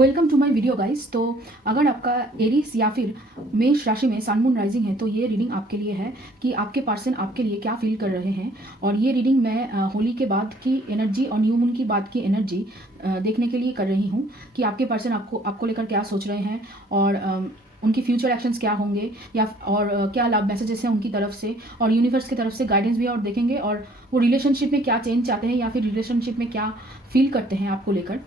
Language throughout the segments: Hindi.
Welcome to my video guys. तो अगर आपका एरीज या फिर मेष राशि में सन मून राइजिंग है तो ये रीडिंग आपके लिए है कि आपके पर्सन आपके लिए क्या फील कर रहे हैं। और ये रीडिंग मैं होली के बाद की एनर्जी और न्यू मून की बाद की एनर्जी देखने के लिए कर रही हूँ कि आपके पर्सन आपको लेकर क्या सोच रहे हैं और उनकी फ्यूचर एक्शंस क्या होंगे या और क्या लव मैसेजेस हैं उनकी तरफ से और यूनिवर्स की तरफ से गाइडेंस भी और देखेंगे और वो रिलेशनशिप में क्या चेंज चाहते हैं या फिर रिलेशनशिप में क्या फील करते हैं आपको लेकर,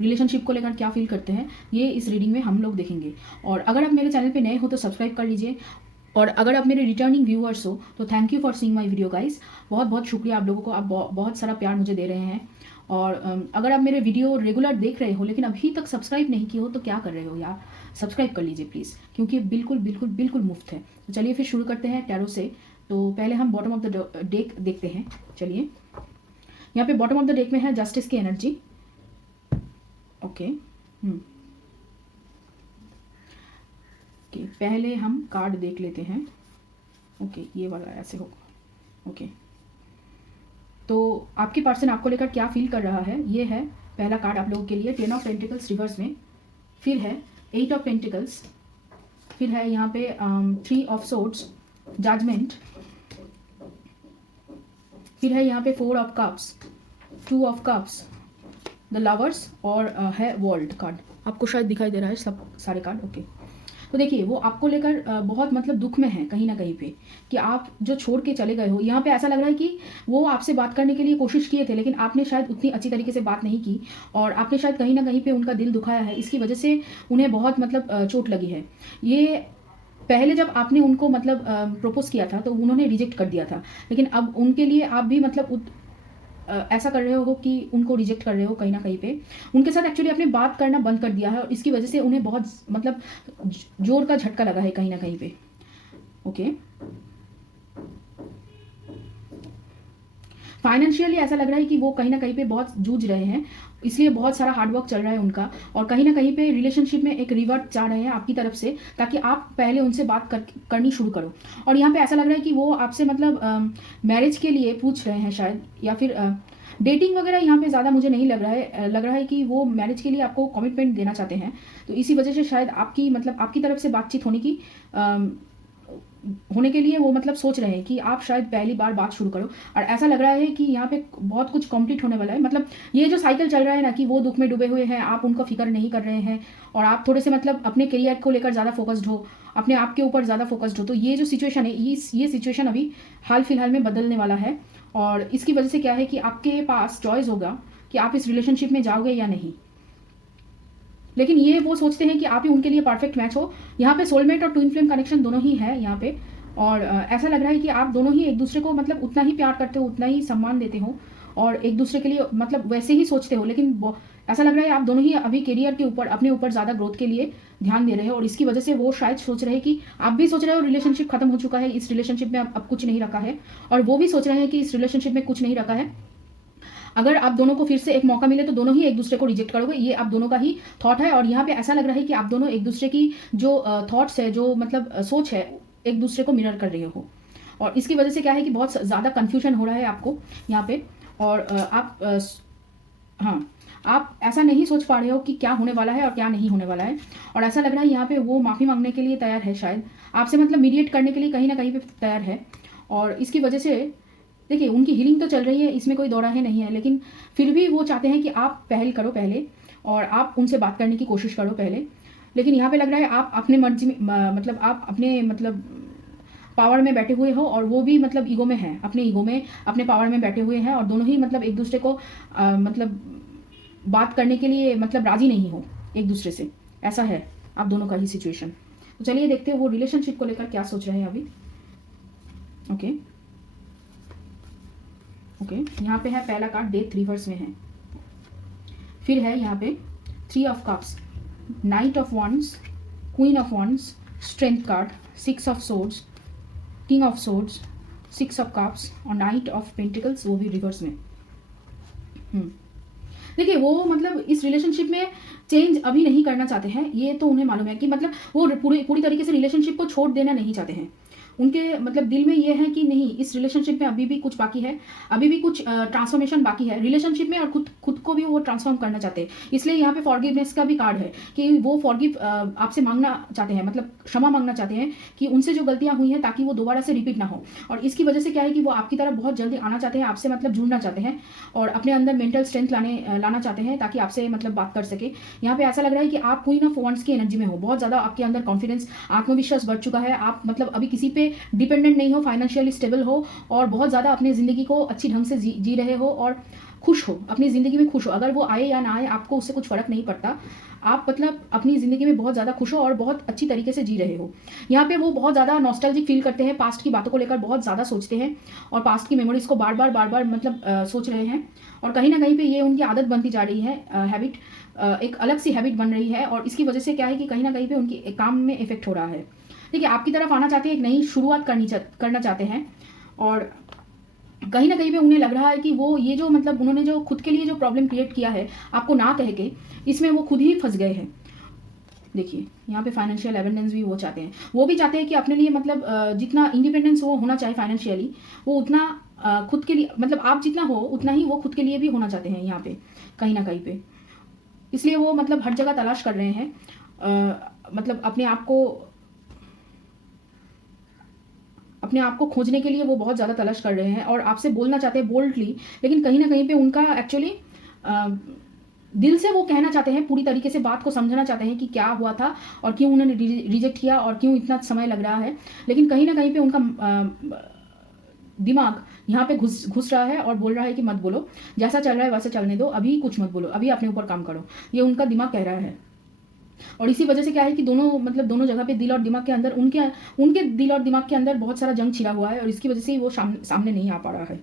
रिलेशनशिप को लेकर क्या फील करते हैं, ये इस रीडिंग में हम लोग देखेंगे। और अगर आप मेरे चैनल पे नए हो तो सब्सक्राइब कर लीजिए और अगर आप मेरे रिटर्निंग व्यूअर्स हो तो thank you for seeing my video guys. बहुत बहुत शुक्रिया आप लोगों को, आप बहुत सारा प्यार मुझे दे रहे हैं। और अगर आप मेरे वीडियो रेगुलर देख रहे हो लेकिन अभी तक सब्सक्राइब नहीं किए हो तो क्या कर रहे हो यार, सब्सक्राइब कर लीजिए प्लीज़, क्योंकि बिल्कुल बिल्कुल बिल्कुल मुफ्त है। तो चलिए फिर शुरू करते हैं टैरो से। तो पहले हम बॉटम ऑफ द डेक देखते हैं। चलिए, यहाँ पे बॉटम ऑफ द डेक में है जस्टिस की एनर्जी। ओके ओके, पहले हम कार्ड देख लेते हैं। ओके, ये वाला ऐसे होगा। ओके, तो आपके पर्सन आपको लेकर क्या फील कर रहा है, ये है पहला कार्ड आप लोगों के लिए। 10 ऑफ पेंटिकल्स रिवर्स में, फिर है 8 ऑफ पेंटिकल्स, फिर है यहाँ पे 3 ऑफ सोर्ड्स, जजमेंट, फिर है यहाँ पे 4 of cups, 2 of cups, the lovers और है वर्ल्ड कार्ड। आपको शायद दिखाई दे रहा है सब सारे कार्ड। ओके, तो देखिए वो आपको लेकर बहुत मतलब दुख में है कहीं ना कहीं पे कि आप जो छोड़ के चले गए हो। यहाँ पे ऐसा लग रहा है कि वो आपसे बात करने के लिए कोशिश किए थे लेकिन आपने शायद उतनी अच्छी तरीके से बात नहीं की और आपने शायद कहीं ना कहीं पे उनका दिल दुखाया है। इसकी वजह से उन्हें बहुत मतलब चोट लगी है। ये पहले जब आपने उनको मतलब प्रपोज किया था तो उन्होंने रिजेक्ट कर दिया था, लेकिन अब उनके लिए आप भी मतलब ऐसा कर रहे हो कि उनको रिजेक्ट कर रहे हो कहीं ना कहीं पे। उनके साथ एक्चुअली आपने बात करना बंद कर दिया है और इसकी वजह से उन्हें बहुत मतलब जोर का झटका लगा है कहीं ना कहीं पे। ओके, फाइनेंशियली ऐसा लग रहा है कि वो कहीं ना कहीं पे बहुत जूझ रहे हैं, इसलिए बहुत सारा हार्डवर्क चल रहा है उनका और कहीं ना कहीं पे रिलेशनशिप में एक रिवर्ट चाह रहे हैं आपकी तरफ से ताकि आप पहले उनसे बात करनी शुरू करो। और यहाँ पे ऐसा लग रहा है कि वो आपसे मतलब मैरिज के लिए पूछ रहे हैं शायद, या फिर डेटिंग वगैरह यहाँ पे ज़्यादा मुझे नहीं लग रहा है। लग रहा है कि वो मैरिज के लिए आपको कमिटमेंट देना चाहते हैं, तो इसी वजह से शायद आपकी मतलब आपकी तरफ से बातचीत होने के लिए वो मतलब सोच रहे हैं कि आप शायद पहली बार बात शुरू करो। और ऐसा लग रहा है कि यहाँ पे बहुत कुछ कंप्लीट होने वाला है। मतलब ये जो साइकिल चल रहा है ना कि वो दुख में डूबे हुए हैं, आप उनका फिक्र नहीं कर रहे हैं और आप थोड़े से मतलब अपने करियर को लेकर ज़्यादा फोकस्ड हो, अपने आप के ऊपर ज़्यादा फोकस्ड हो। तो ये जो सिचुएशन है ये सिचुएशन अभी हाल फिलहाल में बदलने वाला है और इसकी वजह से क्या है कि आपके पास चॉइस होगा कि आप इस रिलेशनशिप में जाओगे या नहीं। लेकिन ये वो सोचते हैं कि आप ही उनके लिए परफेक्ट मैच हो। यहाँ पे सोलमेट और ट्विन फ्लेम कनेक्शन दोनों ही है यहाँ पे। और ऐसा लग रहा है कि आप दोनों ही एक दूसरे को मतलब उतना ही प्यार करते हो, उतना ही सम्मान देते हो और एक दूसरे के लिए मतलब वैसे ही सोचते हो। लेकिन ऐसा लग रहा है आप दोनों ही अभी करियर के ऊपर अपने ऊपर ज़्यादा ग्रोथ के लिए ध्यान दे रहे हो और इसकी वजह से वो शायद सोच रहे हैं कि आप भी सोच रहे हो रिलेशनशिप खत्म हो चुका है, इस रिलेशनशिप में अब कुछ नहीं रखा है, और वो भी सोच रहे हैं कि इस रिलेशनशिप में कुछ नहीं रखा है। अगर आप दोनों को फिर से एक मौका मिले तो दोनों ही एक दूसरे को रिजेक्ट करोगे, ये आप दोनों का ही थॉट है। और यहाँ पे ऐसा लग रहा है कि आप दोनों एक दूसरे की जो थॉट्स है, जो मतलब सोच है, एक दूसरे को मिरर कर रहे हो और इसकी वजह से क्या है कि बहुत ज़्यादा कन्फ्यूजन हो रहा है आपको यहाँ पे। और आप ऐसा नहीं सोच पा रहे हो कि क्या होने वाला है और क्या नहीं होने वाला है। और ऐसा लग रहा है यहाँ पे वो माफ़ी मांगने के लिए तैयार है, शायद आपसे मतलब मीडिएट करने के लिए कहीं ना कहीं पे तैयार है। और इसकी वजह से देखिए उनकी हीलिंग तो चल रही है, इसमें कोई दौराहे नहीं है, लेकिन फिर भी वो चाहते हैं कि आप पहल करो पहले और आप उनसे बात करने की कोशिश करो पहले। लेकिन यहाँ पे लग रहा है आप अपने मर्जी में मतलब आप अपने मतलब पावर में बैठे हुए हो और वो भी मतलब ईगो में है, अपने ईगो में अपने पावर में बैठे हुए हैं और दोनों ही मतलब एक दूसरे को मतलब बात करने के लिए मतलब राजी नहीं हो एक दूसरे से। ऐसा है आप दोनों का ही सिचुएशन। तो चलिए देखते हैं वो रिलेशनशिप को लेकर क्या सोच रहे हैं अभी। ओके ओके, यहाँ पे है पहला कार्ड डेथ रिवर्स में है, फिर है यहाँ पे 3 of cups, night of wands, queen of wands, strength card, 6 of swords, king of swords, 6 of cups और नाइट ऑफ पेंटिकल्स, वो भी रिवर्स में। देखिए वो मतलब इस रिलेशनशिप में चेंज अभी नहीं करना चाहते हैं, ये तो उन्हें मालूम है कि मतलब वो पूरी तरीके से रिलेशनशिप को छोड़ देना नहीं चाहते हैं। उनके मतलब दिल में ये है कि नहीं, इस रिलेशनशिप में अभी भी कुछ बाकी है, अभी भी कुछ ट्रांसफॉर्मेशन बाकी है रिलेशनशिप में, और खुद खुद को भी वो ट्रांसफॉर्म करना चाहते हैं। इसलिए यहाँ पे फॉरगिवनेस का भी कार्ड है कि वो फॉरगिव आपसे मांगना चाहते हैं, मतलब क्षमा मांगना चाहते हैं कि उनसे जो गलतियां हुई हैं ताकि वो दोबारा से रिपीट ना हो। और इसकी वजह से क्या है कि वो आपकी तरफ बहुत जल्दी आना चाहते हैं, आपसे मतलब जुड़ना चाहते हैं और अपने अंदर मेंटल स्ट्रेंथ लाना चाहते हैं ताकि आपसे मतलब बात कर सके। यहाँ पे ऐसा लग रहा है कि आप क्वीन ऑफ वांड्स की एनर्जी में हो, बहुत ज़्यादा आपके अंदर कॉन्फिडेंस, आत्मविश्वास बढ़ चुका है। आप मतलब अभी किसी पे डिपेंडेंट नहीं हो, फाइनेंशियली स्टेबल हो और बहुत ज़्यादा अपनी ज़िंदगी को अच्छी ढंग से जी रहे हो और खुश हो, अपनी ज़िंदगी में खुश हो। अगर वो आए या ना आए आपको उससे कुछ फ़र्क नहीं पड़ता, आप मतलब अपनी ज़िंदगी में बहुत ज़्यादा खुश हो और बहुत अच्छी तरीके से जी रहे हो। यहाँ पे वो बहुत ज़्यादा नॉस्टैल्जिक फील करते हैं, पास्ट की बातों को लेकर बहुत ज़्यादा सोचते हैं और पास्ट की मेमोरीज को बार बार मतलब सोच रहे हैं। और कहीं ना कहीं पे ये उनकी आदत बनती जा रही है, हैबिट, एक अलग सी हैबिट बन रही है। और इसकी वजह से क्या है कि कहीं ना कहीं पे उनकी काम में इफेक्ट हो रहा है। देखिए, आपकी तरफ आना चाहते हैं, एक नई शुरुआत करना चाहते हैं और कहीं ना कहीं पे उन्हें लग रहा है कि वो ये जो मतलब उन्होंने जो खुद के लिए जो प्रॉब्लम क्रिएट किया है आपको ना कह के, इसमें वो खुद ही फंस गए हैं। देखिए, यहाँ पे फाइनेंशियल एबंडेंस भी वो चाहते हैं, वो भी चाहते हैं कि अपने लिए मतलब जितना इंडिपेंडेंस वो होना चाहे फाइनेंशियली, वो उतना खुद के लिए मतलब आप जितना हो उतना ही वो खुद के लिए भी होना चाहते हैं यहाँ पे कहीं ना कहीं पे। इसलिए वो मतलब हर जगह तलाश कर रहे हैं, मतलब अपने आप को खोजने के लिए वो बहुत ज़्यादा तलाश कर रहे हैं और आपसे बोलना चाहते हैं बोल्डली। लेकिन कहीं ना कहीं पे उनका एक्चुअली दिल से वो कहना चाहते हैं, पूरी तरीके से बात को समझना चाहते हैं कि क्या हुआ था और क्यों उन्होंने रिजेक्ट किया और क्यों इतना समय लग रहा है। लेकिन कहीं ना कहीं पे उनका दिमाग यहाँ पे घुस रहा है और बोल रहा है कि मत बोलो, जैसा चल रहा है वैसा चलने दो, अभी कुछ मत बोलो, अभी अपने ऊपर काम करो। ये उनका दिमाग कह रहा है। और इसी वजह से क्या है कि दोनों जगह पे दिल और दिमाग के अंदर उनके दिल और दिमाग के अंदर बहुत सारा जंग छिड़ा हुआ है और इसकी वजह से वो सामने नहीं आ पा रहा है।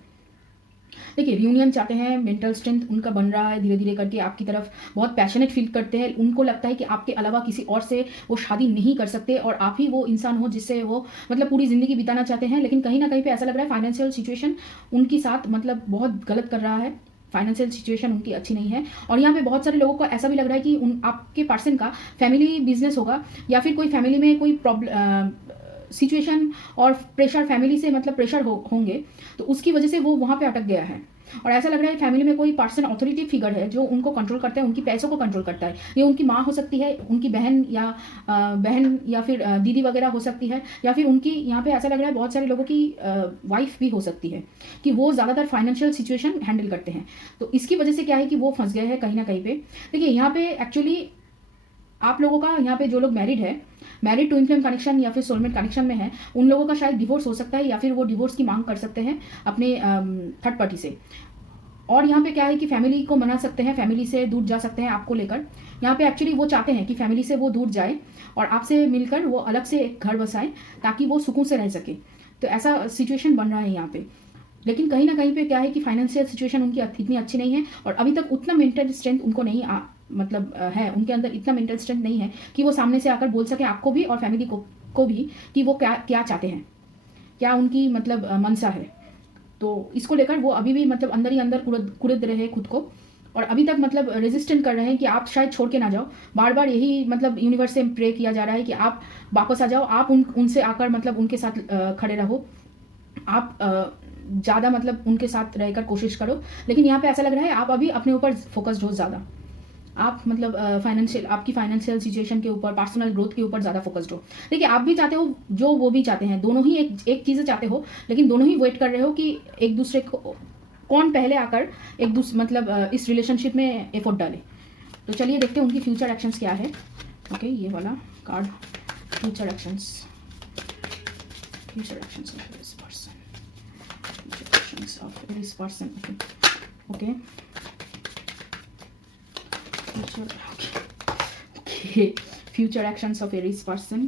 देखिए, रियूनियन चाहते हैं, मेंटल स्ट्रेंथ उनका बन रहा है धीरे धीरे करके, आपकी तरफ बहुत पैशनेट फील करते हैं। उनको लगता है कि आपके अलावा किसी और से वो शादी नहीं कर सकते और आप ही वो इंसान हो जिससे वो मतलब पूरी ज़िंदगी बिताना चाहते हैं। लेकिन कहीं ना कहीं पे ऐसा लग रहा है फाइनेंशियल सिचुएशन उनके साथ मतलब बहुत गलत कर रहा है, फाइनेंशियल सिचुएशन उनकी अच्छी नहीं है। और यहाँ पे बहुत सारे लोगों को ऐसा भी लग रहा है कि आपके पर्सन का फैमिली बिजनेस होगा या फिर कोई फैमिली में कोई प्रॉब्लम सिचुएशन और प्रेशर, फैमिली से मतलब प्रेशर होंगे, तो उसकी वजह से वो वहाँ पे अटक गया है। और ऐसा लग रहा है फैमिली में कोई पर्सन ऑथोरिटी फिगर है जो उनको कंट्रोल करता है, उनकी पैसों को कंट्रोल करता है। ये उनकी माँ हो सकती है, उनकी बहन या फिर दीदी वगैरह हो सकती है, या फिर उनकी यहाँ पे ऐसा लग रहा है बहुत सारे लोगों की वाइफ भी हो सकती है कि वो ज़्यादातर फाइनेंशियल सिचुएशन हैंडल करते हैं। तो इसकी वजह से क्या है कि वो फंस गए हैं कहीं ना कहीं पे। देखिए, यहाँ पे एक्चुअली आप लोगों का, यहाँ पे जो लोग मैरिड टू इनफ्लेम कनेक्शन या फिर सोलमेट कनेक्शन में है, उन लोगों का शायद डिवोर्स हो सकता है या फिर वो डिवोर्स की मांग कर सकते हैं अपने थर्ड पार्टी से। और यहाँ पे क्या है कि फैमिली को मना सकते हैं, फैमिली से दूर जा सकते हैं आपको लेकर। यहाँ पे एक्चुअली वो चाहते हैं कि फैमिली से वो दूर जाए और आपसे मिलकर वो अलग से एक घर बसाएं ताकि वो सुकून से रह सके। तो ऐसा सिचुएशन बन रहा है यहाँ पे। लेकिन कहीं ना कहीं पे क्या है कि फाइनेंशियल सिचुएशन उनकी इतनी अच्छी नहीं है और अभी तक उतना मेंटल स्ट्रेंथ उनको नहीं मतलब है, उनके अंदर इतना मेंटल स्ट्रेंथ नहीं है कि वो सामने से आकर बोल सके आपको भी और फैमिली को भी कि वो क्या चाहते हैं, क्या उनकी मतलब मनसा है। तो इसको लेकर वो अभी भी मतलब अंदर ही अंदर कुरेद रहे हैं खुद को और अभी तक मतलब रेजिस्टेंट कर रहे हैं कि आप शायद छोड़ के ना जाओ। बार बार यही मतलब यूनिवर्स से प्रे किया जा रहा है कि आप वापस आ जाओ, आप उनसे आकर मतलब उनके साथ खड़े रहो, आप ज़्यादा मतलब उनके साथ रहकर कोशिश करो। लेकिन यहाँ पे ऐसा लग रहा है आप अभी अपने ऊपर फोकस्ड हो ज़्यादा, आप मतलब आपकी फाइनेंशियल सिचुएशन के ऊपर, पर्सनल ग्रोथ के ऊपर ज़्यादा फोकस्ड हो। देखिए, आप भी चाहते हो जो वो भी चाहते हैं, दोनों ही एक चीज़ें चाहते हो, लेकिन दोनों ही वेट कर रहे हो कि एक दूसरे को कौन पहले आकर एक दूसरे मतलब इस रिलेशनशिप में एफर्ट डाले। तो चलिए देखते हैं उनकी फ्यूचर एक्शंस क्या है। ओके, ये वाला card, future actions of this person. Okay, future actions of Aries person,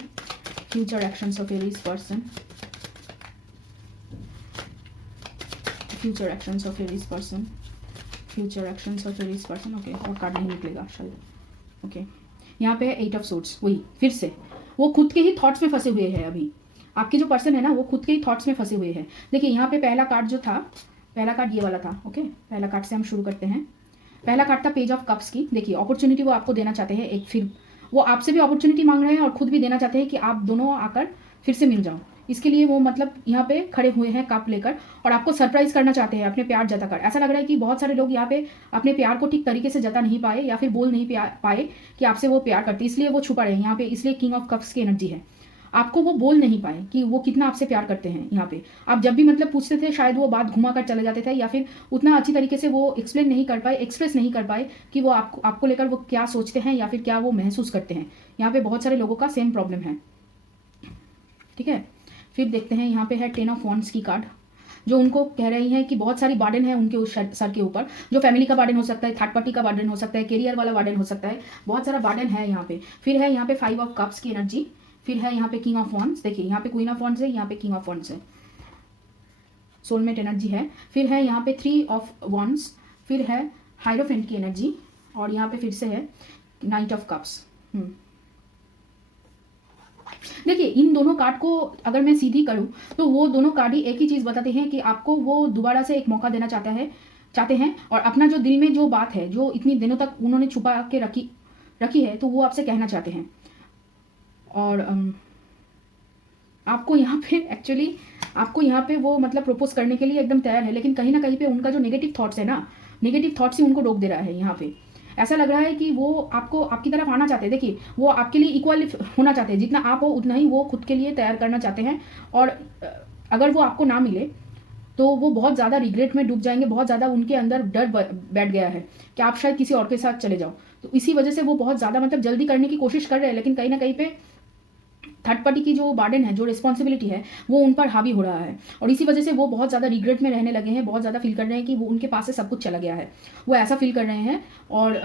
future actions of Aries person, future actions of Aries person, future actions of Aries person। Okay, और कार्ड नहीं निकलेगा शायद। ओके, यहाँ पे 8 ऑफ सोर्ड्स, वही फिर से वो खुद के ही थॉट्स में फंसे हुए हैं। अभी आपके जो पर्सन है ना, वो खुद के ही थॉट्स में फंसे हुए हैं। देखिए, यहाँ पे पहला कार्ड जो था, पहला कार्ड ये वाला था। ओके, पहला कार्ड से हम शुरू करते हैं। पहला कार्ड था पेज ऑफ कप्स की। देखिए, अपॉर्चुनिटी वो आपको देना चाहते हैं, एक फिर वो आपसे भी अपॉर्चुनिटी मांग रहे हैं और खुद भी देना चाहते हैं कि आप दोनों आकर फिर से मिल जाओ, इसके लिए वो मतलब यहाँ पे खड़े हुए हैं कप लेकर और आपको सरप्राइज करना चाहते हैं अपने प्यार जताकर। ऐसा लग रहा है कि बहुत सारे लोग यहाँ पे अपने प्यार को ठीक तरीके से जता नहीं पाए या फिर बोल नहीं पाए कि आपसे वो प्यार करते, इसलिए वो छुपा रहे हैं यहाँ पे। इसलिए किंग ऑफ कप्स की एनर्जी है। आपको वो बोल नहीं पाए कि वो कितना आपसे प्यार करते हैं। यहाँ पे आप जब भी मतलब पूछते थे शायद वो बात घुमा कर चले जाते थे या फिर उतना अच्छी तरीके से वो एक्सप्लेन नहीं कर पाए, एक्सप्रेस नहीं कर पाए कि वो आपको लेकर वो क्या सोचते हैं या फिर क्या वो महसूस करते हैं। यहाँ पे बहुत सारे लोगों का सेम प्रॉब्लम है, ठीक है। फिर देखते हैं यहाँ पे है 10 ऑफ वॉन्ड्स की कार्ड, जो उनको कह रही है कि बहुत सारी बार्डन है उनके उस सर के ऊपर, जो फैमिली का बार्डन हो सकता है, थर्ड पार्टी का बार्डन हो सकता है, करियर वाला बार्डन हो सकता है, बहुत सारा बार्डन है यहाँ पे। फिर है यहाँ पे 5 ऑफ कप्स की एनर्जी, फिर है यहाँ पे किंग ऑफ वॉन्ड्स, देखिए यहाँ पे क्वीन ऑफ वॉन्ड्स है, यहाँ पे किंग ऑफ वॉन्ड्स है, सोलमेट एनर्जी है। फिर है यहाँ पे 3 ऑफ वॉन्ड्स, फिर है हाइरोफेंट की एनर्जी और यहाँ पे फिर से है नाइट ऑफ कप्स। देखिए इन दोनों कार्ड को अगर मैं सीधी करूं तो वो दोनों कार्ड ही एक ही चीज बताते हैं कि आपको वो दोबारा से एक मौका देना चाहते हैं और अपना जो दिल में जो बात है जो इतनी दिनों तक उन्होंने छुपा के रखी है तो वो आपसे कहना चाहते हैं। और आपको यहाँ पे वो मतलब प्रपोज करने के लिए एकदम तैयार है, लेकिन कहीं ना कहीं पे उनका जो नेगेटिव थॉट्स है ना, नेगेटिव थॉट्स ही उनको रोक दे रहा है। यहाँ पे ऐसा लग रहा है कि वो आपकी तरफ आना चाहते हैं। देखिए वो आपके लिए इक्वल होना चाहते हैं, जितना आप हो उतना ही वो खुद के लिए तैयार करना चाहते हैं। और अगर वो आपको ना मिले तो वो बहुत ज़्यादा रिग्रेट में डूब जाएंगे, बहुत ज़्यादा उनके अंदर डर बैठ गया है कि आप शायद किसी और के साथ चले जाओ। तो इसी वजह से वो बहुत ज़्यादा मतलब जल्दी करने की कोशिश कर रहे हैं, लेकिन कहीं ना कहीं पे थर्ड पार्टी की जो बार्डन है, जो रिस्पॉन्सिबिलिटी है, वो उन पर हावी हो रहा है और इसी वजह से वो बहुत ज़्यादा रिग्रेट में रहने लगे हैं, बहुत ज़्यादा फील कर रहे हैं कि वो उनके पास से सब कुछ चला गया है, वो ऐसा फील कर रहे हैं। और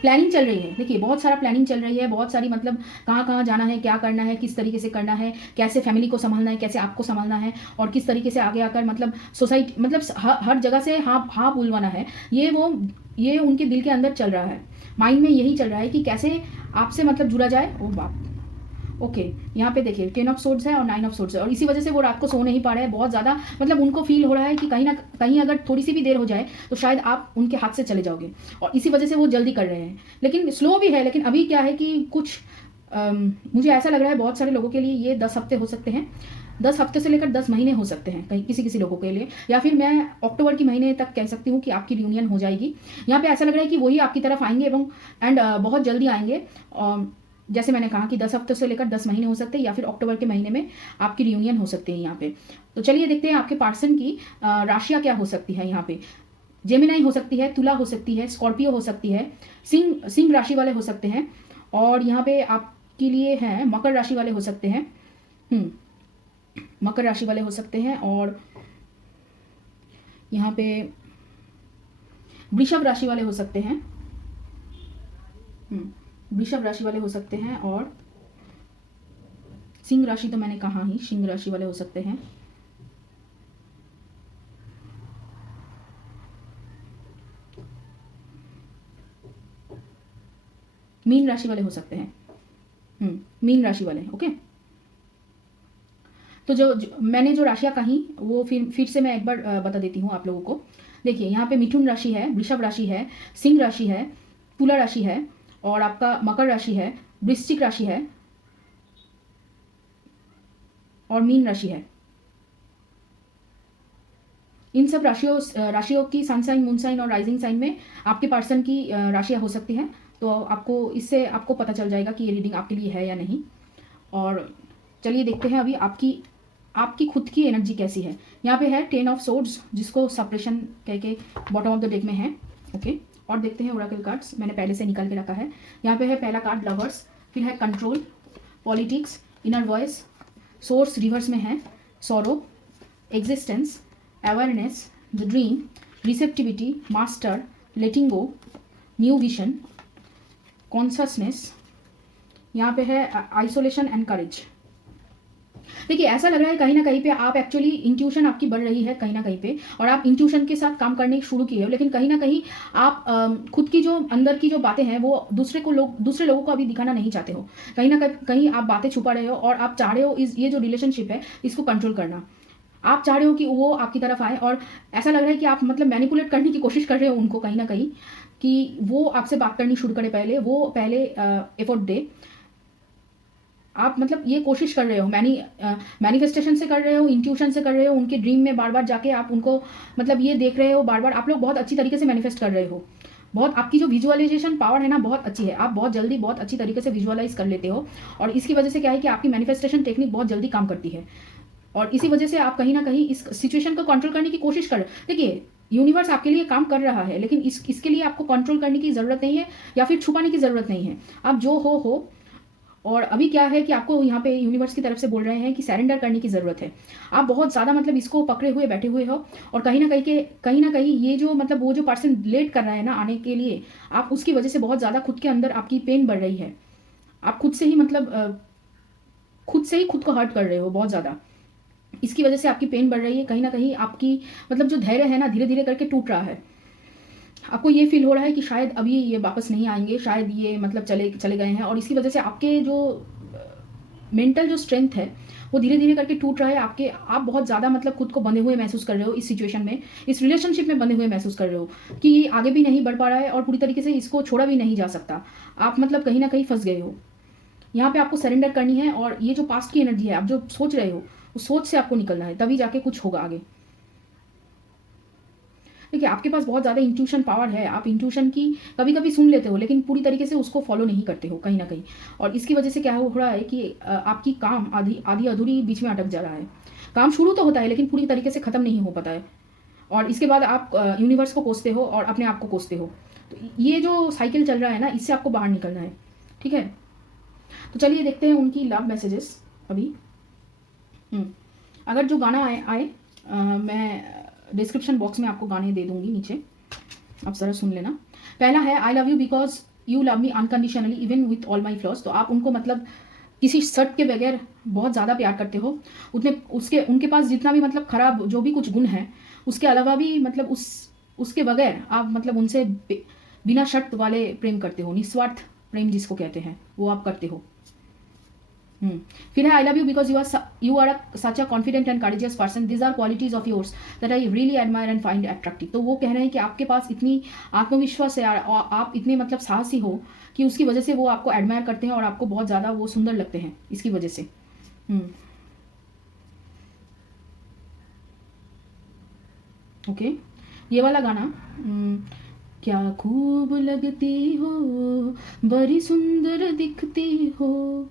प्लानिंग चल रही है, देखिए बहुत सारा प्लानिंग चल रही है, बहुत सारी मतलब कहाँ कहाँ जाना है, क्या करना है, किस तरीके से करना है, कैसे फैमिली को संभालना है, कैसे आपको संभालना है और किस तरीके से आगे आकर मतलब सोसाइटी मतलब हर जगह से हाँ बुलवाना है। ये उनके दिल के अंदर चल रहा है, माइंड में यही चल रहा है कि कैसे आपसे मतलब जुड़ा जाए। ओ बाप, ओके यहाँ पे देखिए 10 ऑफ सोर्ड्स है और 9 ऑफ सोर्ड्स है और इसी वजह से वो रात को सो नहीं पा रहे हैं। बहुत ज़्यादा मतलब उनको फील हो रहा है कि कहीं ना कहीं अगर थोड़ी सी भी देर हो जाए तो शायद आप उनके हाथ से चले जाओगे और इसी वजह से वो जल्दी कर रहे हैं, लेकिन स्लो भी है। लेकिन अभी क्या है कि कुछ मुझे ऐसा लग रहा है बहुत सारे लोगों के लिए ये 10 हफ्ते हो सकते हैं, 10 हफ्ते से लेकर 10 महीने हो सकते हैं कहीं किसी लोगों के लिए, या फिर मैं अक्टूबर के महीने तक कह सकती हूँ कि आपकी रियूनियन हो जाएगी। यहाँ पे ऐसा लग रहा है कि वही आपकी तरफ आएंगे एंड बहुत जल्दी आएंगे। जैसे मैंने कहा कि 10 हफ्ते से लेकर 10 महीने हो सकते हैं या फिर अक्टूबर के महीने में आपकी रियूनियन हो सकती है यहाँ पे। तो चलिए देखते हैं आपके पर्सन की राशियाँ क्या हो सकती है। यहाँ पे जेमिनाई हो सकती है, तुला हो सकती है, स्कॉर्पियो हो सकती है, सिंह राशि वाले हो सकते हैं और यहाँ पे आपके लिए है मकर राशि वाले हो सकते हैं, मकर राशि वाले हो सकते हैं और यहाँ पे वृषभ राशि वाले हो सकते हैं, वृषभ राशि वाले हो सकते हैं और सिंह राशि तो मैंने कहा ही, सिंह राशि वाले हो सकते हैं। मीन राशि वाले हो सकते हैं, मीन राशि वाले। ओके, तो जो मैंने जो राशियां कही वो फिर से मैं एक बार बता देती हूँ आप लोगों को। देखिए यहाँ पे मिथुन राशि है, वृषभ राशि है, सिंह राशि है, तुला राशि है और आपका मकर राशि है, वृश्चिक राशि है और मीन राशि है। इन सब राशियों की सन साइन, मून साइन और राइजिंग साइन में आपके पर्सन की राशियां हो सकती हैं। तो इससे आपको पता चल जाएगा कि ये रीडिंग आपके लिए है या नहीं। और चलिए देखते हैं अभी आपकी खुद की एनर्जी कैसी है। यहाँ पे है 10 ऑफ सोर्ड्स, जिसको सप्रेशन कह के बॉटम ऑफ द डेक में है। ओके, और देखते हैं ओरेकल कार्ड्स, मैंने पहले से निकाल के रखा है। यहाँ पे है पहला कार्ड लवर्स, फिर है control, politics, inner voice, source reverse में है, sorrow, existence, awareness, the dream, receptivity, master, letting go, new vision, consciousness. यहाँ पे है आइसोलेशन एंड करेज। देखिए ऐसा लग रहा है कहीं ना कहीं पे आप एक्चुअली इंट्यूशन आपकी बढ़ रही है कहीं ना कहीं पे, और आप इंट्यूशन के साथ काम करने शुरू किए हो, लेकिन कहीं ना कहीं आप खुद की जो अंदर की जो बातें हैं वो दूसरे लोगों को अभी दिखाना नहीं चाहते हो। कहीं ना कहीं आप बातें छुपा रहे हो और आप चाह रहे हो ये जो रिलेशनशिप है इसको कंट्रोल करना। आप चाह रहे हो कि वो आपकी तरफ आए और ऐसा लग रहा है कि आप मतलब मैनिपुलेट करने की कोशिश कर रहे हो उनको कहीं ना कहीं, कि वो आपसे बात करनी शुरू करे, वो पहले एफर्ट दे। आप मतलब ये कोशिश कर रहे हो, मैनिफेस्टेशन से कर रहे हो, इंट्यूशन से कर रहे हो, उनके ड्रीम में बार बार जाके आप उनको मतलब ये देख रहे हो बार बार। आप लोग बहुत अच्छी तरीके से मैनिफेस्ट कर रहे हो, बहुत आपकी जो विजुअलाइजेशन पावर है ना बहुत अच्छी है, आप बहुत जल्दी बहुत अच्छी तरीके से विजुअलाइज कर लेते हो। और इसकी वजह से क्या है कि आपकी मैनिफेस्टेशन टेक्निक बहुत जल्दी काम करती है, और इसी वजह से आप कहीं ना कहीं इस सिचुएशन को कंट्रोल करने की कोशिश कर। देखिए, यूनिवर्स आपके लिए काम कर रहा है, लेकिन इसके लिए आपको कंट्रोल करने की ज़रूरत नहीं है या फिर छुपाने की ज़रूरत नहीं है। आप जो हो। और अभी क्या है कि आपको यहाँ पे यूनिवर्स की तरफ से बोल रहे हैं कि सरेंडर करने की ज़रूरत है। आप बहुत ज़्यादा मतलब इसको पकड़े हुए बैठे हुए हो, और कहीं ना कहीं ये जो मतलब वो जो पर्सन लेट कर रहा है ना आने के लिए, आप उसकी वजह से बहुत ज़्यादा खुद के अंदर आपकी पेन बढ़ रही है। आप खुद से ही मतलब खुद को हर्ट कर रहे हो बहुत ज़्यादा। इसकी वजह से आपकी पेन बढ़ रही है, कहीं ना कहीं आपकी मतलब जो धैर्य है ना धीरे धीरे करके टूट रहा है। आपको ये फील हो रहा है कि शायद अभी ये वापस नहीं आएंगे, शायद ये मतलब चले गए हैं, और इसकी वजह से आपके जो मेंटल जो स्ट्रेंथ है वो धीरे धीरे करके टूट रहा है। आप बहुत ज़्यादा मतलब खुद को बंधे हुए महसूस कर रहे हो इस सिचुएशन में, इस रिलेशनशिप में बंधे हुए महसूस कर रहे हो कि ये आगे भी नहीं बढ़ पा रहा है और पूरी तरीके से इसको छोड़ा भी नहीं जा सकता। आप मतलब कहीं ना कहीं फंस गए हो। यहाँ पे आपको सरेंडर करनी है, और ये जो पास्ट की एनर्जी है, आप जो सोच रहे हो उस सोच से आपको निकलना है, तभी जाके कुछ होगा आगे। देखिए, आपके पास बहुत ज़्यादा इंट्यूशन पावर है, आप इंट्यूशन की कभी कभी सुन लेते हो, लेकिन पूरी तरीके से उसको फॉलो नहीं करते हो कहीं ना कहीं। और इसकी वजह से क्या हो रहा है कि आपकी काम आधी अधूरी बीच में अटक जा रहा है। काम शुरू तो होता है लेकिन पूरी तरीके से ख़त्म नहीं हो पाता है, और इसके बाद आप यूनिवर्स को कोसते हो और अपने आप को कोसते हो। तो ये जो साइकिल चल रहा है ना, इससे आपको बाहर निकलना है। ठीक है, तो चलिए देखते हैं उनकी लव मैसेजेस अभी। अगर जो गाना आए मैं डिस्क्रिप्शन बॉक्स में आपको गाने दे दूंगी नीचे, आप ज़रा सुन लेना। पहला है I love you because you love me unconditionally even with all my flaws. तो आप उनको मतलब किसी शर्त के बगैर बहुत ज़्यादा प्यार करते हो, उनके पास जितना भी मतलब खराब जो भी कुछ गुण है उसके अलावा भी मतलब उसके बगैर आप मतलब उनसे बिना शर्त वाले प्रेम करते हो, निस्वार्थ प्रेम जिसको कहते हैं वो आप करते हो। फिर है I love you because you are such a confident and courageous person, this are qualities of yours that I really admire and find attractive. तो वो कह रहे हैं कि आपके पास इतनी आत्मविश्वास है और आप इतने मतलब साहसी हो कि उसकी वजह से वो आपको एडमायर करते हैं और आपको बहुत ज़्यादा वो सुंदर लगते हैं इसकी वजह से। ओके, ये वाला गाना क्या खूब लगती हो, बड़ी सुंदर दिखती हो,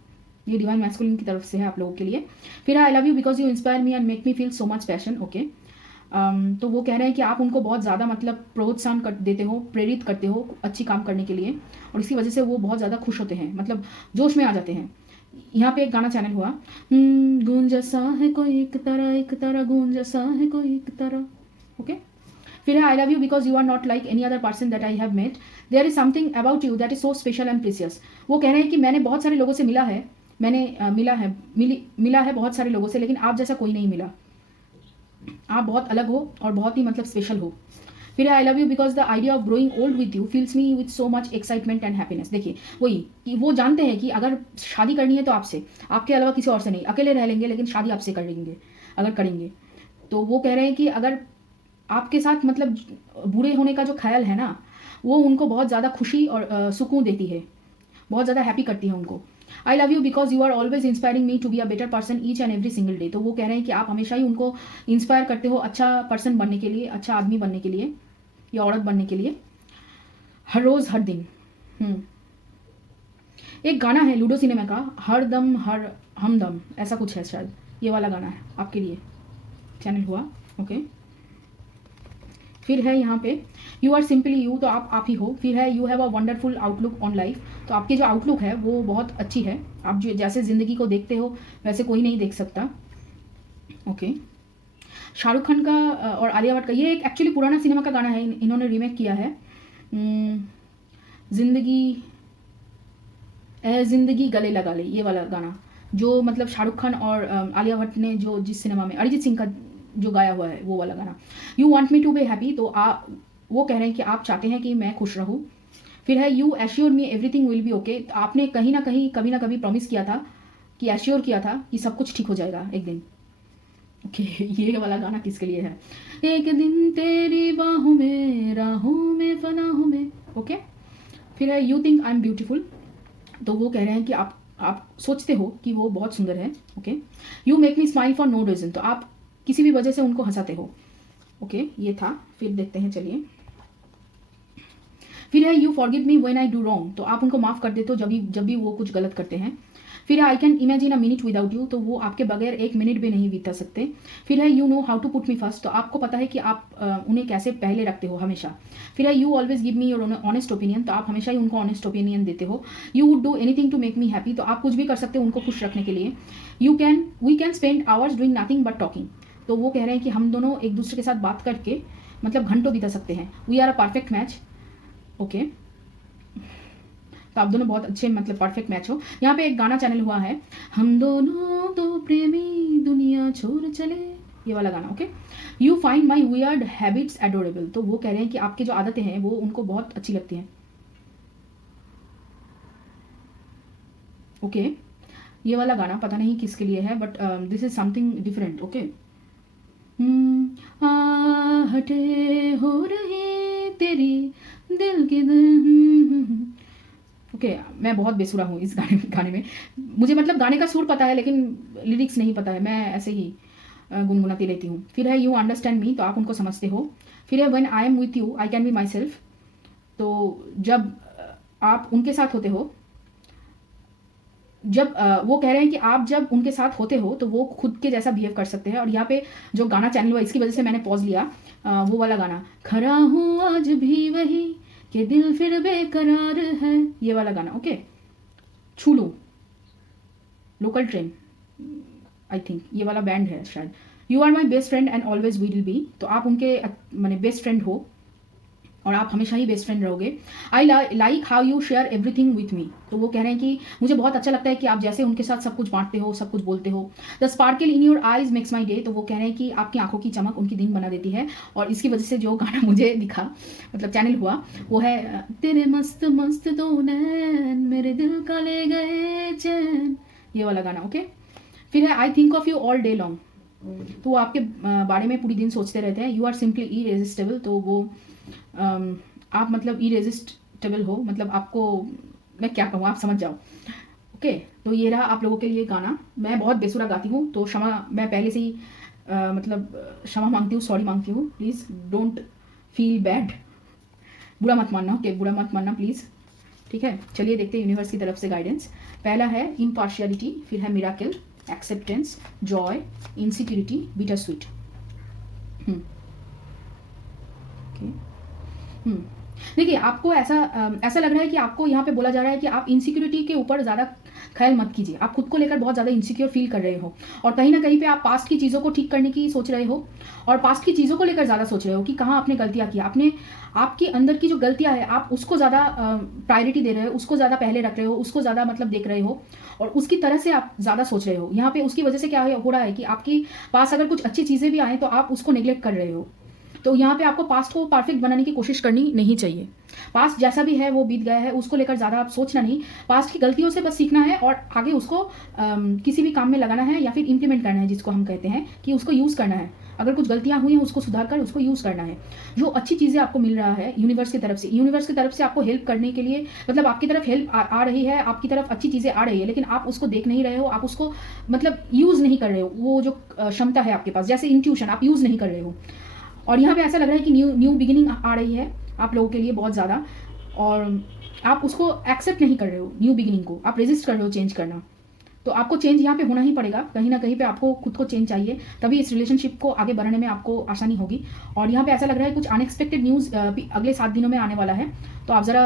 ये डिवाइन मैस्कुलिन की तरफ से है आप लोगों के लिए। फिर आई love you because you inspire me and make me feel so much passion. Okay, तो वो कह रहे हैं कि आप उनको बहुत ज़्यादा मतलब प्रोत्साहन देते हो, प्रेरित करते हो अच्छी काम करने के लिए, और इसकी वजह से वो बहुत ज़्यादा खुश होते हैं, मतलब जोश में आ जाते हैं। यहाँ पे एक गाना चैनल हुआ, गूंज सा है कोई एक तरह गूंज सा है कोई एक तरह। ओके, फिर है I love you because you are not like any other person that I have met, there is something about you that is so special and precious. वो कह रहे हैं कि मैंने बहुत सारे लोगों से मिला है बहुत सारे लोगों से, लेकिन आप जैसा कोई नहीं मिला। आप बहुत अलग हो और बहुत ही मतलब स्पेशल हो। फिर आई love you because the idea of growing old with you feels me with so much excitement and happiness. देखिए, वही कि वो जानते हैं कि अगर शादी करनी है तो आपसे, आपके अलावा किसी और से नहीं, अकेले रह लेंगे लेकिन शादी आपसे कर लेंगे अगर करेंगे। तो वो कह रहे हैं कि अगर आपके साथ मतलब बूढ़े होने का जो ख्याल है ना, वो उनको बहुत ज़्यादा खुशी और सुकून देती है, बहुत ज़्यादा हैप्पी करती है उनको। I love you because you are always inspiring me to be a better person each and every single day. तो वो कह रहे हैं कि आप हमेशा ही उनको इंस्पायर करते हो अच्छा पर्सन बनने के लिए, अच्छा आदमी बनने के लिए या औरत बनने के लिए, हर रोज़ हर दिन। एक गाना है लूडो सिनेमा का, हर दम हर हमदम, ऐसा कुछ है शायद, ये वाला गाना है आपके लिए चैनल हुआ। ओके, फिर है यहाँ पे यू आर सिंपली यू, तो आप ही हो। फिर है you have a wonderful outlook on life, तो आपकी जो आउटलुक है वो बहुत अच्छी है, आप जो जैसे ज़िंदगी को देखते हो वैसे कोई नहीं देख सकता। ओके, शाहरुख खान का और आलिया भट्ट का, ये एक एक्चुअली पुराना सिनेमा का गाना है, इन्होंने रीमेक किया है। जिंदगी गले लगा ले, ये वाला गाना जो मतलब शाहरुख खान और आलिया भट्ट ने जो जिस सिनेमा में अरिजीत सिंह का जो गाया हुआ है वो वाला गाना। You want me to be happy, तो वो कह रहे हैं कि आप चाहते हैं कि मैं खुश रहूँ। फिर है you assure me everything will be okay, आपने कहीं ना कहीं कभी ना कभी प्रॉमिस किया था कि एश्योर किया था कि सब कुछ ठीक हो जाएगा एक दिन। ओके, ये वाला गाना किसके लिए है, एक दिन तेरी बाहों में राहों में फनाहों में। ओके, फिर है you think I am beautiful, तो वो कह रहे हैं कि आप सोचते हो कि वो बहुत सुंदर है। Okay, you make me smile for no reason, तो आप किसी भी वजह से उनको हंसाते हो। ओके, ये था। फिर देखते हैं, चलिए। फिर है you forgive me when I do wrong, तो आप उनको माफ़ कर देते हो जब भी वो कुछ गलत करते हैं। फिर I can imagine a minute without you, तो वो आपके बगैर एक मिनट भी नहीं बिता सकते। फिर है you know how to put me first, तो आपको पता है कि आप उन्हें कैसे पहले रखते हो हमेशा। फिर है you always give me your honest opinion, तो आप हमेशा ही उनको ऑनेस्ट ओपिनियन देते हो। You would do anything to make me happy, तो आप कुछ भी कर सकते हो उनको खुश रखने के लिए। We can spend hours doing nothing but talking, तो वो कह रहे हैं कि हम दोनों एक दूसरे के साथ बात करके मतलब घंटों बिता सकते हैं। We are a perfect match. Okay, तो आप दोनों बहुत अच्छे मतलब परफेक्ट मैच हो। यहाँ पे एक गाना चैनल हुआ है, हम दोनों तो प्रेमी दुनिया छोड़ चले, ये वाला गाना। Okay, you find my weird habits adorable, तो वो कह रहे हैं कि आपकी जो आदतें हैं वो उनको बहुत अच्छी लगती हैं। ओके, ये वाला गाना पता नहीं किसके लिए है, but this is something different. Okay, आहटे हो रही तेरी दिल की ओके, मैं बहुत बेसुरा हूँ इस गाने में। मुझे मतलब गाने का सुर पता है लेकिन लिरिक्स नहीं पता है, मैं ऐसे ही गुनगुनाती रहती हूँ। फिर है यू अंडरस्टैंड मी, तो आप उनको समझते हो। फिर है when I am with you I can be my self, तो जब आप उनके साथ होते हो, जब वो कह रहे हैं कि आप जब उनके साथ होते हो तो वो खुद के जैसा बिहेव कर सकते हैं। और यहाँ पे जो गाना चैनल हुआ इसकी वजह से मैंने पॉज लिया, वो वाला गाना, खरा हूँ आज भी वही कि दिल फिर बेकरार है, ये वाला गाना। ओके, छू लूँ, लोकल ट्रेन, आई थिंक ये वाला बैंड है शायद। You are my best friend and always will be, तो आप उनके माने बेस्ट फ्रेंड हो और आप हमेशा ही बेस्ट फ्रेंड रहोगे। I like how you share everything with me, तो वो कह रहे हैं कि मुझे बहुत अच्छा लगता है कि आप जैसे उनके साथ सब कुछ बांटते हो, सब कुछ बोलते हो। The sparkle in your eyes makes my day, तो वो कह रहे हैं कि आपकी आंखों की चमक उनकी दिन बना देती है। और इसकी वजह से जो गाना मुझे दिखा मतलब चैनल हुआ वो है, तेरे मस्त मस्त दो नैन मेरे दिल का ले गए चैन, ये वाला गाना। ओके, फिर है I think of you all day long, तो वो आपके बारे में पूरी दिन सोचते रहते हैं। यू आर सिंपली इरेजिस्टेबल, तो वो आप मतलब इरेजिस्टेबल हो, मतलब आपको मैं क्या कहूँ, आप समझ जाओ। ओके, तो ये रहा आप लोगों के लिए गाना। मैं बहुत बेसुरा गाती हूँ तो क्षमा, मैं पहले से ही मतलब क्षमा मांगती हूँ, सॉरी मांगती हूँ। प्लीज़ डोंट फील बैड, बुरा मत मानना। ओके, बुरा मत मानना प्लीज़, ठीक है। चलिए देखते हैं यूनिवर्स की तरफ से गाइडेंस। पहला है इम्पार्शियलिटी, फिर है miracle, acceptance, Joy, insecurity, bitter sweet. देखिए आपको ऐसा लग रहा है कि आपको यहाँ पे बोला जा रहा है कि आप इनसिक्योरिटी के ऊपर ज़्यादा ख्याल मत कीजिए। आप खुद को लेकर बहुत ज़्यादा इनसिक्योर फील कर रहे हो और कहीं ना कहीं पे आप पास्ट की चीज़ों को ठीक करने की सोच रहे हो और पास्ट की चीज़ों को लेकर ज़्यादा सोच रहे हो कि कहाँ आपने गलतियाँ की। आपने आपकी अंदर की जो गलतियाँ है आप उसको ज़्यादा प्रायोरिटी दे रहे हो, उसको ज़्यादा पहले रख रहे हो, उसको ज़्यादा मतलब देख रहे हो और उसकी तरह से आप ज़्यादा सोच रहे हो। यहाँ पे उसकी वजह से क्या हो रहा है कि आपके पास अगर कुछ अच्छी चीज़ें भी आए तो आप उसको नेग्लेक्ट कर रहे हो। तो यहाँ पे आपको पास्ट को परफेक्ट बनाने की कोशिश करनी नहीं चाहिए। पास्ट जैसा भी है वो बीत गया है, उसको लेकर ज़्यादा आप सोचना नहीं। पास्ट की गलतियों से बस सीखना है और आगे उसको किसी भी काम में लगाना है या फिर इम्प्लीमेंट करना है, जिसको हम कहते हैं कि उसको यूज़ करना है। अगर कुछ गलतियाँ हुई हैं उसको सुधार कर उसको यूज़ करना है। जो अच्छी चीज़ें आपको मिल रहा है यूनिवर्स की तरफ से आपको हेल्प करने के लिए, मतलब आपकी तरफ हेल्प आ रही है, आपकी तरफ अच्छी चीज़ें आ रही है, लेकिन आप उसको देख नहीं रहे हो, आप उसको मतलब यूज़ नहीं कर रहे हो। वो जो क्षमता है आपके पास, जैसे इंट्यूशन, आप यूज़ नहीं कर रहे हो। और यहाँ पे ऐसा लग रहा है कि न्यू बिगिनिंग आ रही है आप लोगों के लिए बहुत ज़्यादा, और आप उसको एक्सेप्ट नहीं कर रहे हो। न्यू बिगिनिंग को आप रेजिस्ट कर रहे हो चेंज करना। तो आपको चेंज यहाँ पे होना ही पड़ेगा, कहीं ना कहीं पे आपको खुद को चेंज चाहिए, तभी इस रिलेशनशिप को आगे बढ़ाने में आपको आसानी होगी। और यहाँ पे ऐसा लग रहा है कुछ अनएक्सपेक्टेड न्यूज़ अगले 7 दिनों में आने वाला है, तो आप ज़रा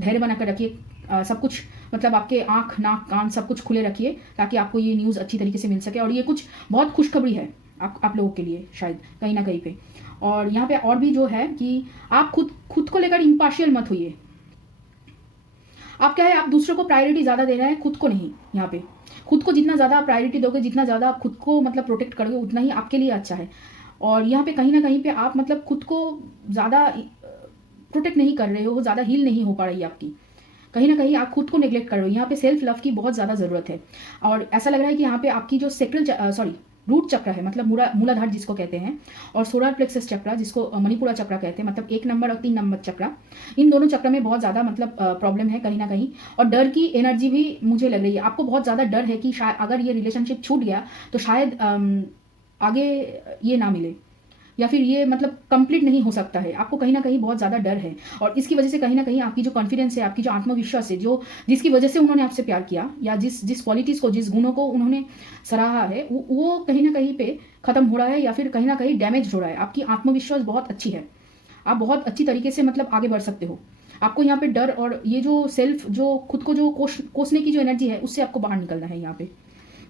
धैर्य बनाकर रखिए। सब कुछ मतलब आपके आँख नाक कान सब कुछ खुले रखिए ताकि आपको ये न्यूज़ अच्छी तरीके से मिल सके। और ये कुछ बहुत खुशखबरी है आप लोगों के लिए शायद कहीं ना कहीं पे। और यहाँ पे और भी जो है कि आप खुद को लेकर इम्पार्शियल मत होइए। आप क्या है, आप दूसरों को प्रायोरिटी ज़्यादा दे रहे हैं, खुद को नहीं। यहाँ पे खुद को जितना ज़्यादा आप प्रायोरिटी दोगे, जितना ज़्यादा आप खुद को मतलब प्रोटेक्ट करोगे, उतना ही आपके लिए अच्छा है। और यहाँ पे कहीं ना कहीं पे आप मतलब खुद को ज़्यादा प्रोटेक्ट नहीं कर रहे हो, ज़्यादा हील नहीं हो पा रही है आपकी, कहीं ना कहीं आप खुद को नेग्लेक्ट कर रहे हो। यहाँ पे सेल्फ लव की बहुत ज़्यादा ज़रूरत है। और ऐसा लग रहा है कि यहाँ पे आपकी जो रूट चक्र है, मतलब मूलाधार जिसको कहते हैं, और सोलर प्लेक्सस चक्र जिसको मणिपुरा चक्र कहते हैं, मतलब 1 नंबर और 3 नंबर चक्र, इन दोनों चक्र में बहुत ज़्यादा मतलब प्रॉब्लम है कहीं ना कहीं। और डर की एनर्जी भी मुझे लग रही है, आपको बहुत ज़्यादा डर है कि शायद अगर ये रिलेशनशिप छूट गया तो शायद आगे ये ना मिले, या फिर ये मतलब कंप्लीट नहीं हो सकता है। आपको कहीं ना कहीं बहुत ज़्यादा डर है, और इसकी वजह से कहीं ना कहीं आपकी जो कॉन्फिडेंस है, आपकी जो आत्मविश्वास है, जो जिसकी वजह से उन्होंने आपसे प्यार किया, या जिस क्वालिटीज़ को, जिस गुणों को उन्होंने सराहा है, वो कहीं ना कहीं पे ख़त्म हो रहा है, या फिर कहीं ना कहीं डैमेज हो रहा है। आपकी आत्मविश्वास बहुत अच्छी है, आप बहुत अच्छी तरीके से मतलब आगे बढ़ सकते हो। आपको यहाँ पे डर और ये जो सेल्फ, जो खुद को जो कोसने की जो एनर्जी है, उससे आपको बाहर निकलना है यहाँ पे,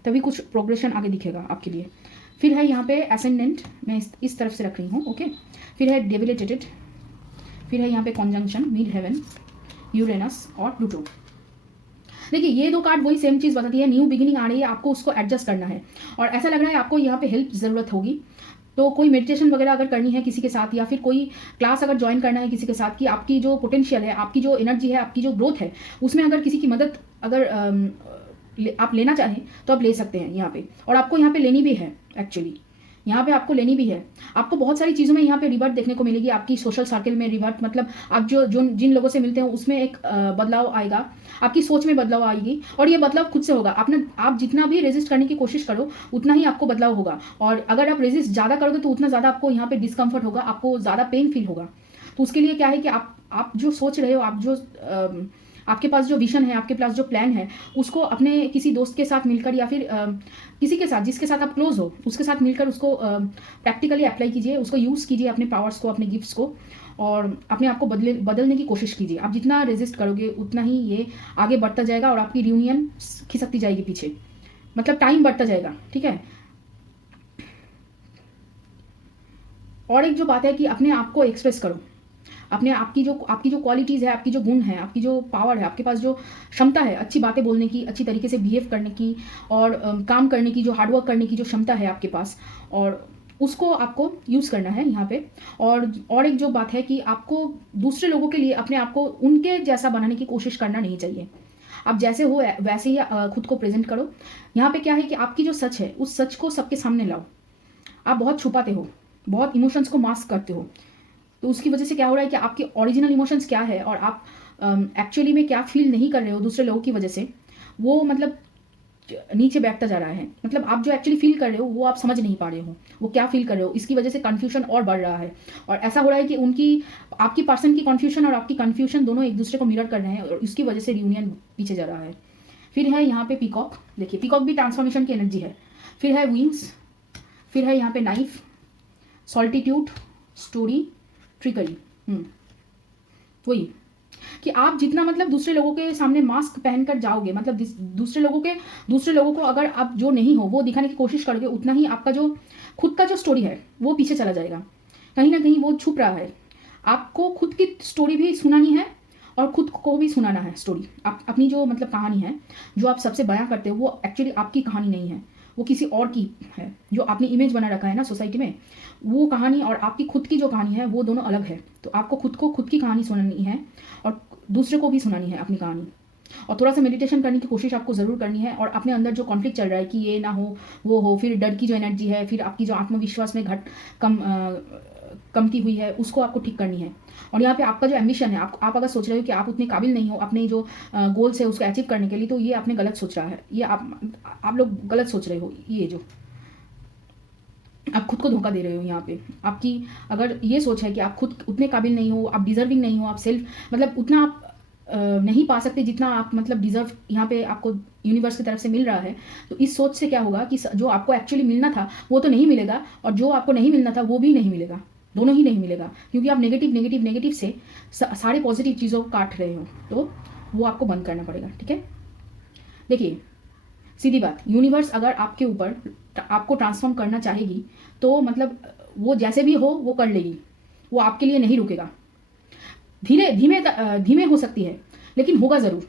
तभी कुछ प्रोग्रेशन आगे दिखेगा आपके लिए। फिर है यहाँ पे एसेंडेंट, मैं इस तरफ से रख रही हूँ, ओके। फिर है डेबिलिटेटेड, फिर है यहाँ पे कॉन्जंक्शन, मिड हेवन, यूरेनस और प्लूटो। देखिए ये 2 कार्ड वही सेम चीज़ बताती है, न्यू बिगिनिंग आ रही है, आपको उसको एडजस्ट करना है, और ऐसा लग रहा है आपको यहाँ पे हेल्प ज़रूरत होगी। तो कोई मेडिटेशन वगैरह अगर करनी है किसी के साथ, या फिर कोई क्लास अगर ज्वाइन करना है किसी के साथ, कि आपकी जो पोटेंशियल है, आपकी जो एनर्जी है, आपकी जो ग्रोथ है, उसमें अगर किसी की मदद अगर आप लेना चाहें तो आप ले सकते हैं यहाँ पे, और आपको यहाँ पे लेनी भी है एक्चुअली, यहाँ पे आपको लेनी भी है। आपको बहुत सारी चीज़ों में यहाँ पे रिवर्ट देखने को मिलेगी, आपकी सोशल सर्कल में रिवर्ट, मतलब आप जो जिन लोगों से मिलते हैं उसमें एक बदलाव आएगा, आपकी सोच में बदलाव आएगी, और ये बदलाव खुद से होगा। आप जितना भी रेजिस्ट करने की कोशिश करो उतना ही आपको बदलाव होगा, और अगर आप रेजिस्ट ज़्यादा करोगे तो उतना ज़्यादा आपको यहाँ पे डिस्कम्फर्ट होगा, आपको ज़्यादा पेन फील होगा। तो उसके लिए क्या है कि आप जो सोच रहे हो, आप जो आपके पास जो विजन है, आपके पास जो प्लान है, उसको अपने किसी दोस्त के साथ मिलकर, या फिर किसी के साथ जिसके साथ आप क्लोज हो, उसके साथ मिलकर उसको प्रैक्टिकली अप्लाई कीजिए, उसको यूज़ कीजिए, अपने पावर्स को, अपने गिफ्ट्स को, और अपने आप को बदलने की कोशिश कीजिए। आप जितना रेजिस्ट करोगे उतना ही ये आगे बढ़ता जाएगा, और आपकी रियूनियन खिसकती जाएगी पीछे, मतलब टाइम बढ़ता जाएगा, ठीक है। और एक जो बात है कि अपने आप को एक्सप्रेस करो, अपने आपकी जो क्वालिटीज़ है, आपकी जो गुण है, आपकी जो पावर है, आपके पास जो क्षमता है अच्छी बातें बोलने की, अच्छी तरीके से बिहेव करने की, और काम करने की, जो हार्डवर्क करने की जो क्षमता है आपके पास, और उसको आपको यूज़ करना है यहाँ पे। और एक जो बात है कि आपको दूसरे लोगों के लिए अपने आप को उनके जैसा बनाने की कोशिश करना नहीं चाहिए। आप जैसे हो वैसे ही खुद को प्रेजेंट करो। यहाँ पे क्या है कि आपकी जो सच है उस सच को सबके सामने लाओ। आप बहुत छुपाते हो, बहुत इमोशंस को मास्क करते हो, तो उसकी वजह से क्या हो रहा है कि आपके ओरिजिनल इमोशंस क्या है, और आप एक्चुअली में क्या फील नहीं कर रहे हो दूसरे लोगों की वजह से, वो मतलब नीचे बैठता जा रहा है। मतलब आप जो एक्चुअली फील कर रहे हो वो आप समझ नहीं पा रहे हो, वो क्या फील कर रहे हो, इसकी वजह से कन्फ्यूजन और बढ़ रहा है। और ऐसा हो रहा है कि आपकी पर्सन की कन्फ्यूजन और आपकी कन्फ्यूजन दोनों एक दूसरे को मिरर कर रहे हैं, और इसकी वजह से रियूनियन पीछे जा रहा है। फिर है यहाँ पे पीकॉक, देखिए पीकॉक भी ट्रांसफॉर्मेशन की एनर्जी है। फिर है विंग्स, फिर है यहाँ पे नाइफ, सॉल्टिट्यूड, स्टोरी, ट्रिकरी। वही कि आप जितना मतलब दूसरे लोगों के सामने मास्क पहनकर जाओगे, मतलब दूसरे लोगों को अगर आप जो नहीं हो वो दिखाने की कोशिश करोगे, उतना ही आपका जो खुद का जो स्टोरी है वो पीछे चला जाएगा, कहीं ना कहीं वो छुप रहा है। आपको खुद की स्टोरी भी सुनानी है और खुद को भी सुनाना है स्टोरी। आप अपनी जो मतलब कहानी है जो आप सबसे बयां करते हो वो एक्चुअली आपकी कहानी नहीं है, वो किसी और की है। जो आपने इमेज बना रखा है ना सोसाइटी में, वो कहानी और आपकी खुद की जो कहानी है वो दोनों अलग है। तो आपको खुद की कहानी सुनानी है और दूसरे को भी सुनानी है अपनी कहानी। और थोड़ा सा मेडिटेशन करने की कोशिश आपको ज़रूर करनी है, और अपने अंदर जो कॉन्फ्लिक्ट चल रहा है कि ये ना हो वो हो, फिर डर की जो एनर्जी है, फिर आपकी जो आत्मविश्वास में कमती हुई है, उसको आपको ठीक करनी है। और यहाँ पे आपका जो एम्बिशन है, आप अगर सोच रहे हो कि आप उतने काबिल नहीं हो अपने जो गोल्स है उसको अचीव करने के लिए, तो ये आपने गलत सोच रहा है, ये आप लोग गलत सोच रहे हो। ये जो आप खुद को धोखा दे रहे हो यहाँ पे। आपकी अगर ये सोच है कि आप खुद उतने काबिल नहीं हो, आप डिजर्विंग नहीं हो, आप सेल्फ मतलब उतना आप नहीं पा सकते जितना आप मतलब डिजर्व यहाँ पे आपको यूनिवर्स की तरफ से मिल रहा है, तो इस सोच से क्या होगा कि जो आपको एक्चुअली मिलना था वो तो नहीं मिलेगा, और जो आपको नहीं मिलना था वो भी नहीं मिलेगा, दोनों ही नहीं मिलेगा, क्योंकि आप नेगेटिव से सारे पॉजिटिव चीज़ों को काट रहे हो। तो वो आपको बंद करना पड़ेगा, ठीक है। देखिए सीधी बात, यूनिवर्स अगर आपके ऊपर आपको ट्रांसफॉर्म करना चाहेगी तो मतलब वो जैसे भी हो वो कर लेगी, वो आपके लिए नहीं रुकेगा। धीमे हो सकती है लेकिन होगा ज़रूर।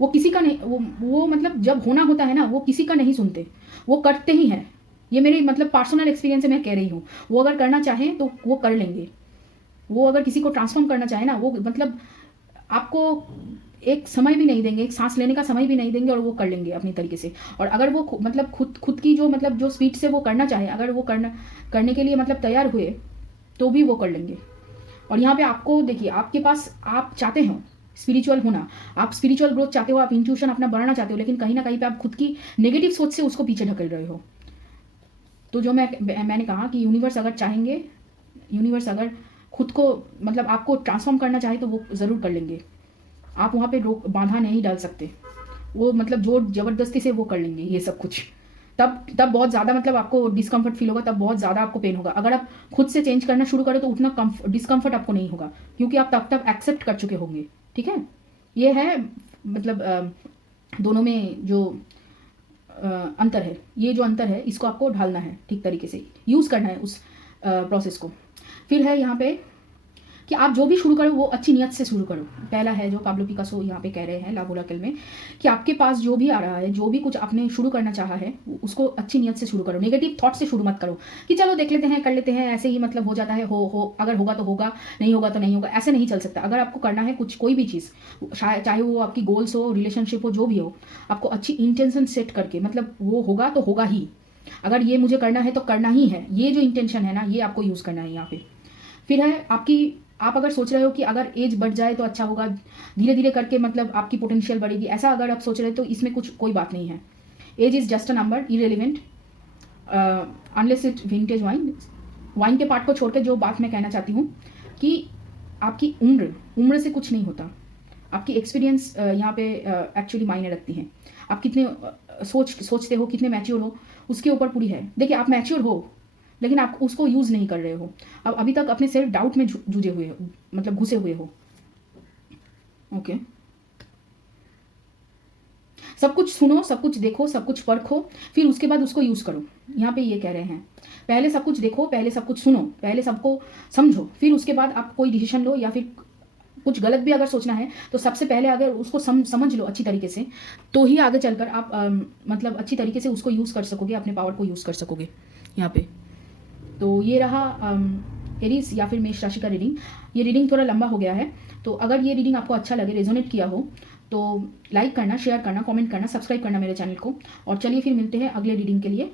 वो किसी का नहीं, वो मतलब जब होना होता है ना, वो किसी का नहीं सुनते, वो करते ही हैं। ये मेरी मतलब पर्सनल एक्सपीरियंस से मैं कह रही हूँ। वो अगर करना चाहें तो वो कर लेंगे। वो अगर किसी को ट्रांसफॉर्म करना चाहे ना, वो मतलब आपको एक समय भी नहीं देंगे, एक सांस लेने का समय भी नहीं देंगे और वो कर लेंगे अपनी तरीके से। और अगर वो मतलब खुद की जो मतलब जो स्पीड से वो करना चाहे, अगर वो करने के लिए मतलब तैयार हुए तो भी वो कर लेंगे। और यहाँ पे आपको देखिए, आपके पास आप चाहते हो स्पिरिचुअल होना, आप स्पिरिचुअल ग्रोथ चाहते हो, आप इंट्यूशन अपना बढ़ाना चाहते हो, लेकिन कहीं ना कहीं पे आप खुद की नेगेटिव सोच से उसको पीछे ढकेल रहे हो। तो जो मैंने कहा कि यूनिवर्स अगर चाहेंगे, यूनिवर्स अगर खुद को मतलब आपको ट्रांसफॉर्म करना चाहे तो वो ज़रूर कर लेंगे। आप वहाँ पे रोक बाधा नहीं डाल सकते, वो मतलब जोर ज़बरदस्ती से वो कर लेंगे ये सब कुछ। तब बहुत ज़्यादा मतलब आपको डिस्कम्फर्ट फील होगा, तब बहुत ज़्यादा आपको पेन होगा। अगर आप खुद से चेंज करना शुरू करें तो उतना डिस्कम्फर्ट आपको नहीं होगा, क्योंकि आप तब एक्सेप्ट कर चुके होंगे। ठीक है, ये है मतलब दोनों में जो अंतर है, ये जो अंतर है इसको आपको ढालना है, ठीक तरीके से यूज़ करना है उस प्रोसेस को। फिर है यहाँ पे कि आप जो भी शुरू करो वो अच्छी नियत से शुरू करो। पहला है जो पाब्लो पिकासो यहाँ पे कह रहे हैं ला वोलाकिल में, कि आपके पास जो भी आ रहा है, जो भी कुछ आपने शुरू करना चाहा है, उसको अच्छी नियत से शुरू करो। नेगेटिव थॉट से शुरू मत करो कि चलो देख लेते हैं, कर लेते हैं, ऐसे ही मतलब हो जाता है, हो अगर होगा तो होगा, नहीं होगा तो नहीं होगा, ऐसे नहीं चल सकता। अगर आपको करना है कुछ कोई भी चीज़, चाहे वो आपकी गोल्स हो, रिलेशनशिप हो, जो भी हो, आपको अच्छी इंटेंशन सेट करके मतलब वो होगा तो होगा ही। अगर ये मुझे करना है तो करना ही है, ये जो इंटेंशन है ना, ये आपको यूज़ करना है यहाँ पे। फिर है आप अगर सोच रहे हो कि अगर एज बढ़ जाए तो अच्छा होगा, धीरे धीरे करके मतलब आपकी पोटेंशियल बढ़ेगी, ऐसा अगर आप सोच रहे हो तो इसमें कोई बात नहीं है। Age is just a number, irrelevant unless it vintage wine के पार्ट को छोड़ के जो बात मैं कहना चाहती हूँ कि आपकी उम्र से कुछ नहीं होता। आपकी एक्सपीरियंस यहाँ पे एक्चुअली मायने रखती हैं। आप कितने सोचते हो, कितने मैच्योर हो, उसके ऊपर पूरी है। देखिए, आप मैच्योर हो लेकिन आप उसको यूज़ नहीं कर रहे हो, अब अभी तक अपने सेल्फ डाउट में जूझे हुए हो, मतलब घुसे हुए हो। ओके, सब कुछ सुनो, सब कुछ देखो, सब कुछ परखो, फिर उसके बाद उसको यूज़ करो। यहाँ पे ये कह रहे हैं, पहले सब कुछ देखो, पहले सब कुछ सुनो, पहले सबको समझो, फिर उसके बाद आप कोई डिसीजन लो, या फिर कुछ गलत भी अगर सोचना है तो सबसे पहले अगर उसको समझ लो अच्छी तरीके से, तो ही आगे चलकर आप मतलब अच्छी तरीके से उसको यूज़ कर सकोगे, अपने पावर को यूज़ कर सकोगे यहाँ पे। तो ये रहा एरीज या फिर मेष राशि का रीडिंग। ये रीडिंग थोड़ा लंबा हो गया है, तो अगर ये रीडिंग आपको अच्छा लगे, रेजोनेट किया हो, तो लाइक करना, शेयर करना, कमेंट करना, सब्सक्राइब करना मेरे चैनल को। और चलिए फिर मिलते हैं अगले रीडिंग के लिए।